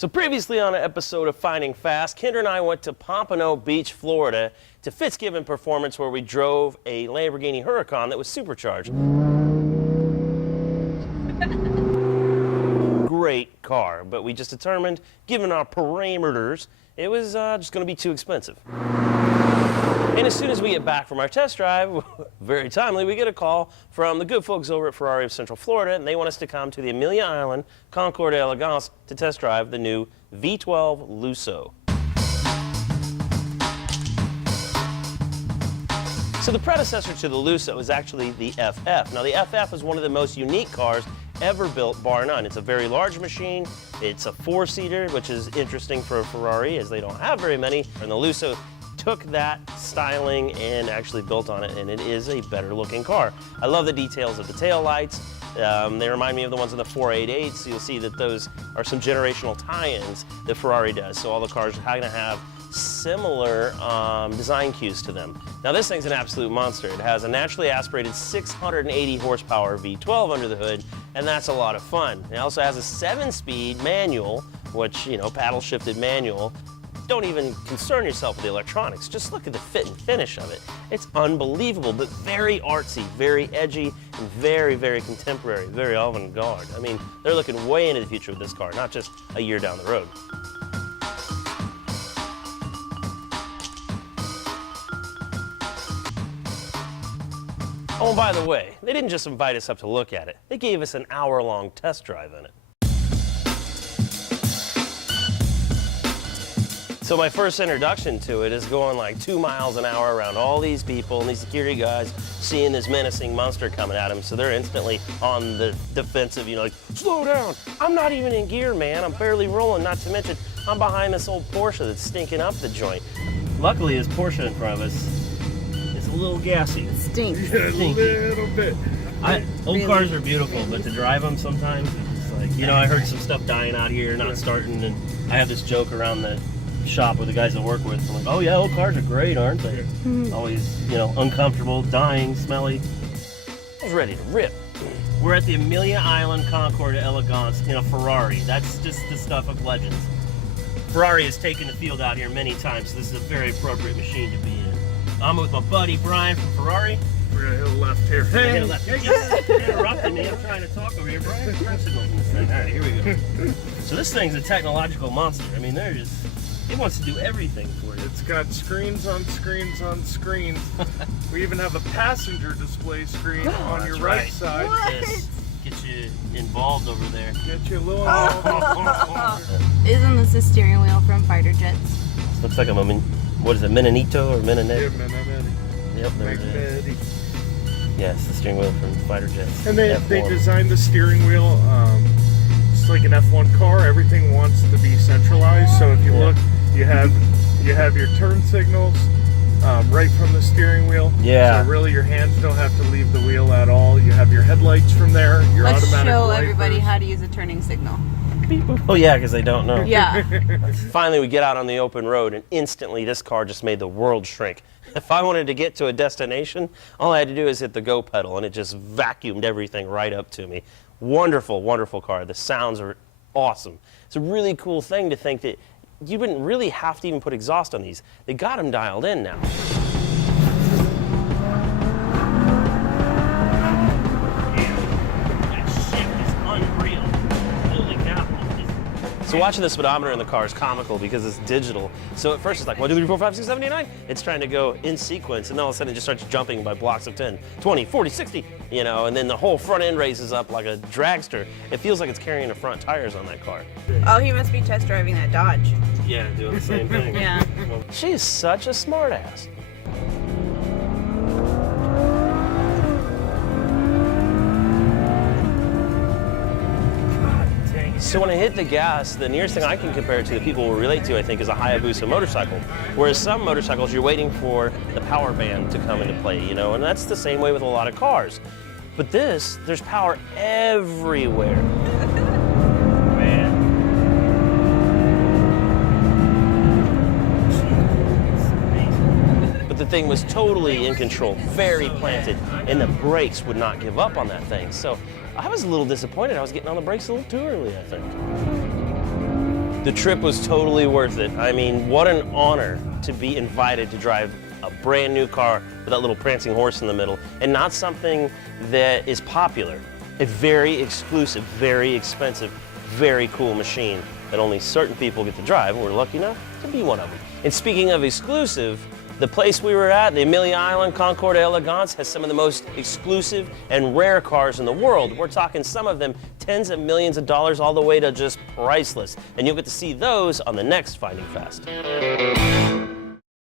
So previously on an episode of Finding Fast, Kendra and I went to Pompano Beach, Florida to Fitzgibbon Performance, where we drove a Lamborghini Huracan that was supercharged. Great car, but we just determined, given our parameters, it was just going to be too expensive. And as soon as we get back from our test drive, very timely, we get a call from the good folks over at Ferrari of Central Florida, and they want us to come to the Amelia Island Concours d'Elegance to test drive the new V12 Lusso. So the predecessor to the Lusso is actually the FF. Now the FF is one of the most unique cars ever built, bar none. It's a very large machine. It's a four-seater, which is interesting for a Ferrari, as they don't have very many. And the Lusso took that styling and actually built on it, and it is a better looking car. I love the details of the tail lights. They remind me of the ones in the 488, so you'll see that those are some generational tie-ins that Ferrari does. So all the cars are going to have similar design cues to them. Now this thing's an absolute monster. It has a naturally aspirated 680 horsepower V12 under the hood, and that's a lot of fun. It also has a 7-speed manual, which, you know, paddle shifted manual. Don't even concern yourself with the electronics. Just look at the fit and finish of it. It's unbelievable, but very artsy, very edgy, and very, very contemporary, very avant-garde. I mean, they're looking way into the future with this car, not just a year down the road. Oh, and by the way, they didn't just invite us up to look at it. They gave us an hour-long test drive in it. So my first introduction to it is going like 2 miles an hour around all these people and these security guys, seeing this menacing monster coming at them. So they're instantly on the defensive, you know, like, slow down. I'm not even in gear, man. I'm barely rolling, not to mention I'm behind this old Porsche that's stinking up the joint. Luckily, this Porsche in front of us is a little gassy. It stinks. Yeah, a little bit. Old cars are beautiful, but to drive them sometimes, it's like, you know, I heard some stuff dying out here, not starting, and I have this joke around the shop with the guys I work with. I'm like, oh yeah, old cars are great, aren't they? Always, you know, uncomfortable, dying, smelly. I was ready to rip. We're at the Amelia Island Concours d'Elegance in a Ferrari. That's just the stuff of legends. Ferrari has taken the field out here many times, so this is a very appropriate machine to be in. I'm with my buddy Brian from Ferrari. We're gonna hit a left here. Hey! Hit a left here. You're interrupting me. I'm trying to talk over here, Brian. Turn signals in this thing. All right, here we go. So this thing's a technological monster. I mean, it wants to do everything for you. It's got screens on screens on screens. We even have a passenger display screen on your right side. What? Yes. Get you involved over there. Get you a little involved. Isn't this a steering wheel from fighter jets? Looks like what is it, Menonito or Menonette? Yeah, man. Yep, there it is. Yes, the steering wheel from fighter jets. And they designed the steering wheel, it's like an F1 car. Everything wants to be centralized. So if you look, you have your turn signals right from the steering wheel. Yeah. So really your hands don't have to leave the wheel at all. You have your headlights from there, your Let's automatic show wipers. everybody how to use a turning signal. Oh yeah, because they don't know. Yeah. Finally, we get out on the open road, and instantly this car just made the world shrink. If I wanted to get to a destination, all I had to do is hit the go pedal, and it just vacuumed everything right up to me. Wonderful, wonderful car. The sounds are awesome. It's a really cool thing to think that you wouldn't really have to even put exhaust on these. They got them dialed in now. So watching the speedometer in the car is comical because it's digital. So at first it's like 1, 2, 3, 4, 5, 6, 7, 8, 9. It's trying to go in sequence, and then all of a sudden it just starts jumping by blocks of 10, 20, 40, 60, you know, and then the whole front end raises up like a dragster. It feels like it's carrying the front tires on that car. Oh, he must be test driving that Dodge. Yeah, doing the same thing. Yeah. She is such a smartass. So when I hit the gas, the nearest thing I can compare it to, that people will relate to, I think, is a Hayabusa motorcycle. Whereas some motorcycles, you're waiting for the power band to come into play, you know, and that's the same way with a lot of cars. But this, there's power everywhere. Man. But the thing was totally in control, very planted, and the brakes would not give up on that thing. So I was a little disappointed. I was getting on the brakes a little too early, I think. The trip was totally worth it. I mean, what an honor to be invited to drive a brand new car with that little prancing horse in the middle, and not something that is popular. A very exclusive, very expensive, very cool machine that only certain people get to drive, and we're lucky enough to be one of them. And speaking of exclusive, the place we were at, the Amelia Island Concours d'Elegance, has some of the most exclusive and rare cars in the world. We're talking some of them tens of millions of dollars all the way to just priceless. And you'll get to see those on the next Finding Fast.